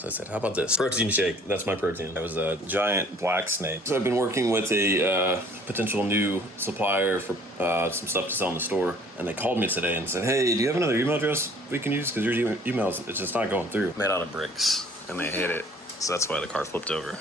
So I said, how about this? Protein shake, that's my protein. That was a giant black snake. So I've been working with a potential new supplier for some stuff to sell in the store. And they called me today and said, hey, do you have another email address we can use? Because your emails, it's just not going through. Made out of bricks, and they hit it. So that's why the car flipped over.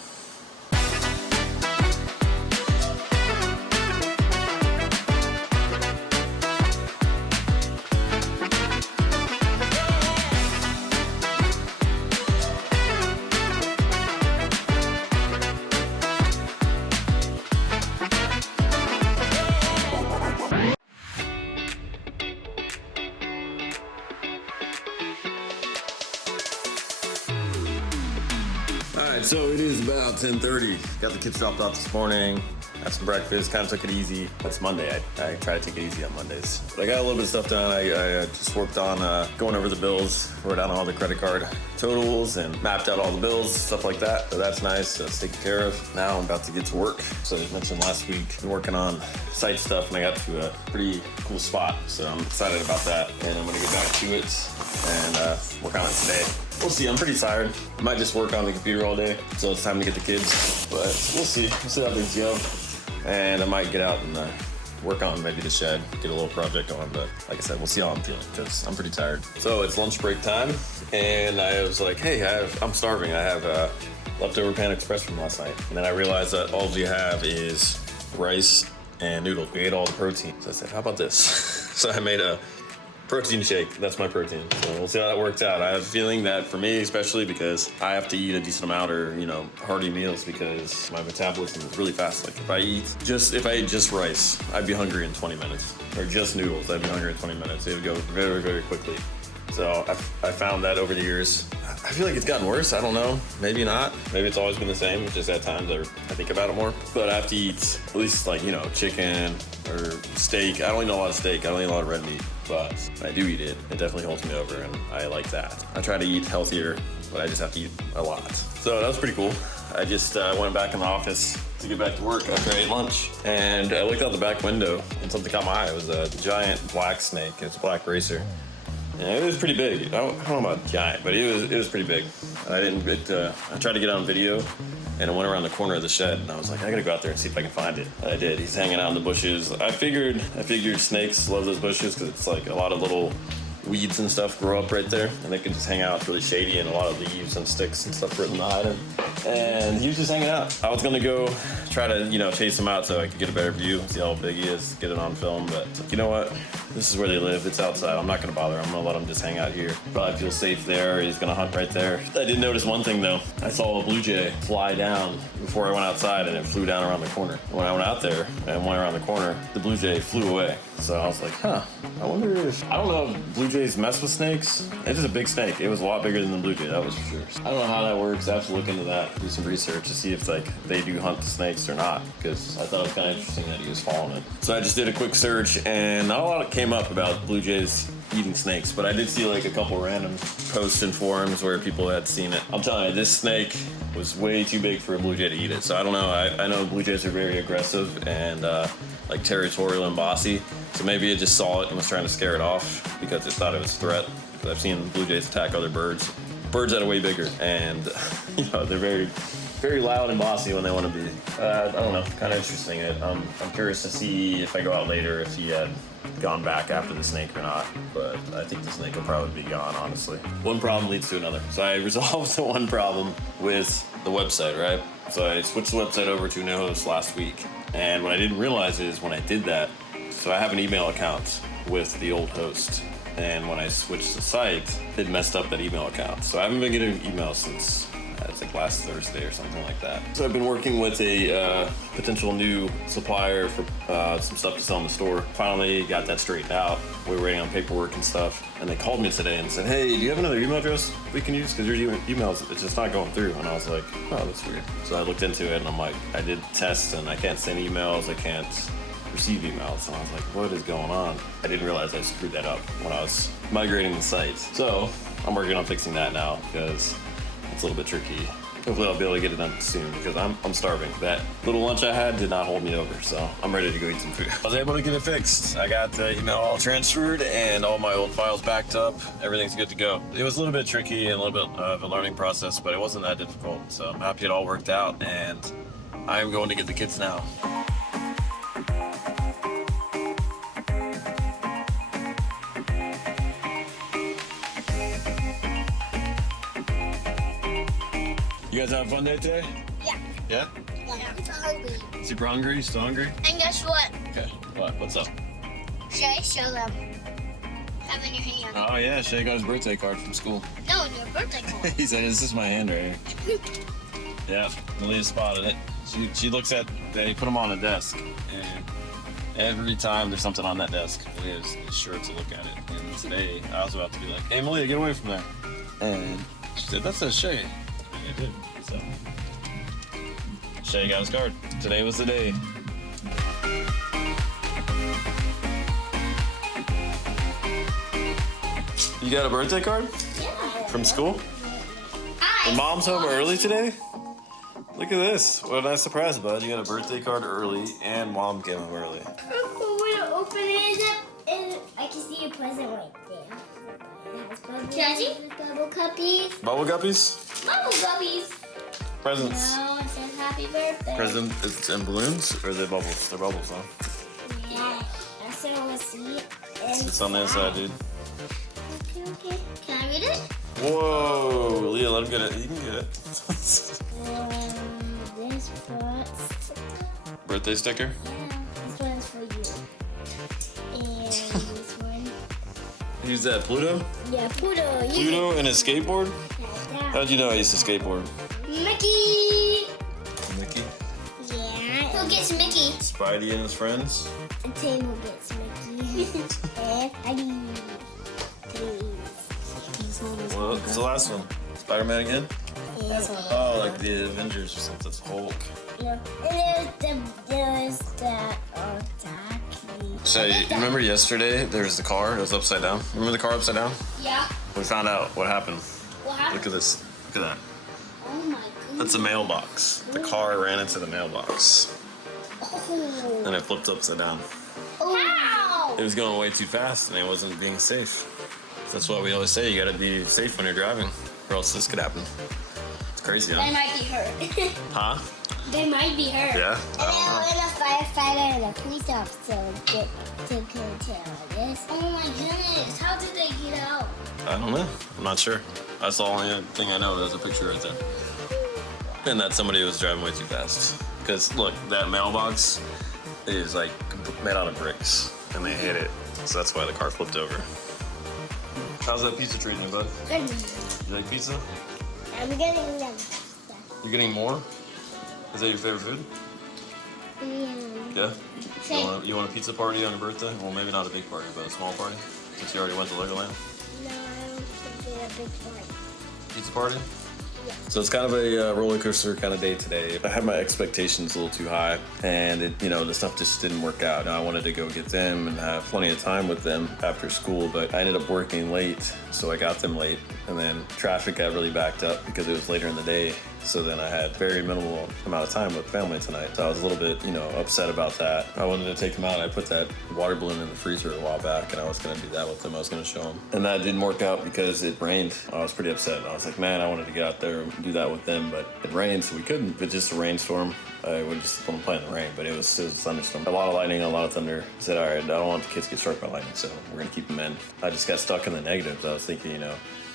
Alright, so it is about 10:30. Got the kids dropped off this morning. Had some breakfast, kind of took it easy. It's Monday. I try to take it easy on Mondays. But I got a little bit of stuff done. I just worked on going over the bills, wrote down all the credit card totals and mapped out all the bills, stuff like that. So that's nice. That's taken care of. Now I'm about to get to work. So I mentioned last week, been working on site stuff and I got to a pretty cool spot. So I'm excited about that. And I'm gonna get back to it and work on it today. We'll see, I'm pretty tired. I might just work on the computer all day until it's time to get the kids. But we'll see how things go. And I might get out and work on maybe the shed, get a little project going. But like I said, we'll see how I'm feeling because I'm pretty tired. So it's lunch break time. And I was like, hey, I'm starving. I have leftover Pan Express from last night. And then I realized that all you have is rice and noodles. We ate all the protein. So I said, how about this? So I made a protein shake, that's my protein. So we'll see how that works out. I have a feeling that for me, especially because I have to eat a decent amount or, hearty meals because my metabolism is really fast. Like if I ate just rice, I'd be hungry in 20 minutes. Or just noodles, I'd be hungry in 20 minutes. It would go very, very quickly. So I found that over the years. I feel like it's gotten worse. I don't know. Maybe not. Maybe it's always been the same. It's just at times I think about it more. But I have to eat at least chicken or steak. I don't eat a lot of steak. I don't eat a lot of red meat. But when I do eat it, it definitely holds me over and I like that. I try to eat healthier, but I just have to eat a lot. So that was pretty cool. I just went back in the office to get back to work after I ate lunch. And I looked out the back window and something caught my eye. It was a giant black snake. It was a black racer. And it was pretty big. I don't know about giant, but it was pretty big. And I tried to get on video and I went around the corner of the shed and I was like, I gotta go out there and see if I can find it. And I did. He's hanging out in the bushes. I figured snakes love those bushes because it's like a lot of little weeds and stuff grow up right there and they can just hang out. It's really shady and a lot of leaves and sticks and stuff for them to hide in. And he was just hanging out. I was gonna go try to, chase him out so I could get a better view, see how big he is, get it on film. But you know what? This is where they live. It's outside. I'm not gonna bother. I'm gonna let him just hang out here. Probably feel safe there. He's gonna hunt right there. I did notice one thing though. I saw a blue jay fly down before I went outside and it flew down around the corner. When I went out there and went around the corner, the blue jay flew away. So I was like, I wonder I don't know if blue jays mess with snakes. It's just a big snake. It was a lot bigger than the blue jay, that was for sure. I don't know how that works. I have to look into that, do some research to see if they do hunt the snakes or not, because I thought it was kind of interesting that he was following it. So I just did a quick search and not a lot came up about blue jays eating snakes, but I did see a couple random posts in forums where people had seen it. I'm telling you, this snake was way too big for a blue jay to eat it. So I don't know. I know blue jays are very aggressive and territorial and bossy. So maybe it just saw it and was trying to scare it off because it thought it was a threat. But I've seen blue jays attack other birds that are way bigger, and they're very, very loud and bossy when they want to be. I don't know, kind of interesting. I'm curious to see if I go out later if he had gone back after the snake or not, but I think the snake will probably be gone, honestly. One problem leads to another. So I resolved the one problem with the website, right? So I switched the website over to NoHost last week, and what I didn't realize is when I did that, so I have an email account with the old host, and when I switched the site, it messed up that email account. So I haven't been getting emails since it's last Thursday or something like that. So I've been working with a potential new supplier for some stuff to sell in the store. Finally got that straightened out. We were waiting on paperwork and stuff, and they called me today and said, hey, do you have another email address we can use? Because your emails, it's just not going through. And I was like, oh, that's weird. So I looked into it and I'm like, I did tests and I can't send emails, I can't receive emails. And I was like, what is going on? I didn't realize I screwed that up when I was migrating the site. So I'm working on fixing that now because it's a little bit tricky. hopefully I'll be able to get it done soon because I'm starving. That little lunch I had did not hold me over, so I'm ready to go eat some food. I was able to get it fixed. I got the email all transferred and all my old files backed up. Everything's good to go. It was a little bit tricky and a little bit of a learning process, but it wasn't that difficult. So I'm happy it all worked out, and I am going to get the kids now. You guys have a fun day today? Yeah. Yeah? Yeah. I'm hungry. Super hungry? You still hungry? And guess what? Okay. What? What's up? Shea, show them. Have in your hand. Oh yeah, Shea got his birthday card from school. No, your birthday card. He said, "This is my hand right here." Yeah, Malia spotted it. She looks at. They put them on a desk, and every time there's something on that desk, Malia is sure to look at it. And today, I was about to be like, "Hey, Malia, get away from there," and she said, "That says Shea." And it did. So Shea got his card. Today was the day. You got a birthday card? Yeah. From school? Your mom's home early today? Look at this. What a nice surprise, bud. You got a birthday card early and mom came home early. When I open it up, and I can see a present right there. Can I see? Bubble guppies. Bubble guppies? Bubble guppies. Presents. No, it says happy birthday. Present, it's in balloons or are they bubbles? They're bubbles, huh? Yeah. I still want to see it. It's on the inside, dude. Okay. Can I read it? Whoa. Leah, let him get it. You can get it. This first. Birthday sticker? Yeah, this one's for you. And this one. Who's that, Pluto? Yeah, Pluto. Pluto and his skateboard? How'd you know I used to skateboard? Mickey. Mickey? Yeah. Who gets Mickey? Spidey and his friends? A table gets Mickey. And Eddie. Well, what's the last one? Spider-Man again? Yeah. Oh, like the Avengers or something. It's Hulk. Yeah. And there's that Taki. So, you remember yesterday there was the car? It was upside down. Remember the car upside down? Yeah. We found out what happened. What happened? Look at this. Look at that. Oh my goodness. That's a mailbox. The car ran into the mailbox. Oh. And it flipped upside down. How? It was going way too fast and it wasn't being safe. That's why we always say you gotta be safe when you're driving, or else this could happen. It's crazy, They huh? might be hurt. Huh? They might be hurt. Yeah? And a firefighter and a police officer get taken care of this. Oh my goodness. How did they get out? I don't know. I'm not sure. That's the only thing I know. There's a picture right there. And that somebody was driving way too fast. Because, look, that mailbox is like made out of bricks, and they hit it. So that's why the car flipped over. How's that pizza treating you, bud? Good. You like pizza? I'm getting them. You getting more? Is that your favorite food? Yeah? You want a pizza party on your birthday? Well, maybe not a big party, but a small party? Since you already went to Legoland? No, I don't think they're a big party. Pizza party? Yeah. So it's kind of a roller coaster kind of day today. I had my expectations a little too high, and the stuff just didn't work out. I wanted to go get them and have plenty of time with them after school, but I ended up working late, so I got them late, and then traffic got really backed up because it was later in the day. So then I had very minimal amount of time with family tonight. So I was a little bit, upset about that. I wanted to take them out. I put that water balloon in the freezer a while back, and I was going to do that with them. I was going to show them. And that didn't work out because it rained. I was pretty upset. I was like, man, I wanted to get out there and do that with them, but it rained, so we couldn't. But just a rainstorm. I would just want to play in the rain, but it was a thunderstorm. A lot of lightning, a lot of thunder. I said, all right, I don't want the kids to get struck by lightning, so we're going to keep them in. I just got stuck in the negatives. I was thinking,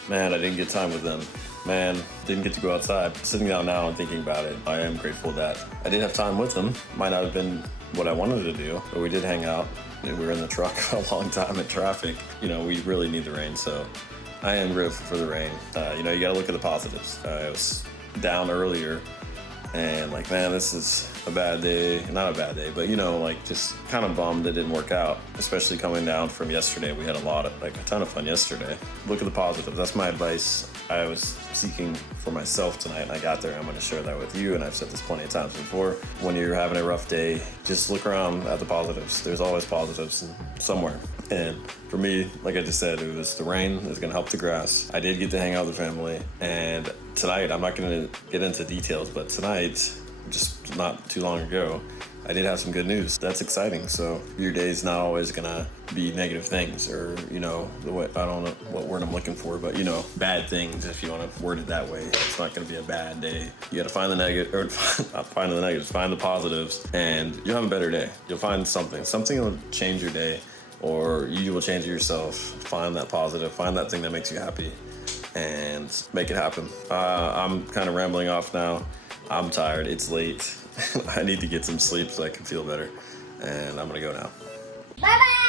man, I didn't get time with them. Man, didn't get to go outside. Sitting down now and thinking about it, I am grateful that I did have time with them. Might not have been what I wanted to do, but we did hang out. We were in the truck a long time in traffic. We really need the rain, so I am grateful for the rain. You gotta look at the positives. I was down earlier and like, man, this is a bad day. Not a bad day, but just kind of bummed it didn't work out, especially coming down from yesterday. We had a ton of fun yesterday. Look at the positives. That's my advice I was seeking for myself tonight, and I got there. I'm going to share that with you, and I've said this plenty of times before. When you're having a rough day, just look around at the positives. There's always positives somewhere. And for me, like I just said, it was the rain is going to help the grass. I did get to hang out with the family, and tonight, I'm not gonna get into details, but tonight, just not too long ago, I did have some good news. That's exciting. So your day's not always gonna be negative things, or I don't know what word I'm looking for, but bad things, if you want to word it that way. It's not gonna be a bad day. You gotta find the negative, or not find the negatives, find the positives, and you'll have a better day. You'll find something will change your day, or you will change yourself. Find that positive, find that thing that makes you happy, and make it happen. I'm kind of rambling off now. I'm tired, it's late. I need to get some sleep so I can feel better. And I'm gonna go now. Bye-bye!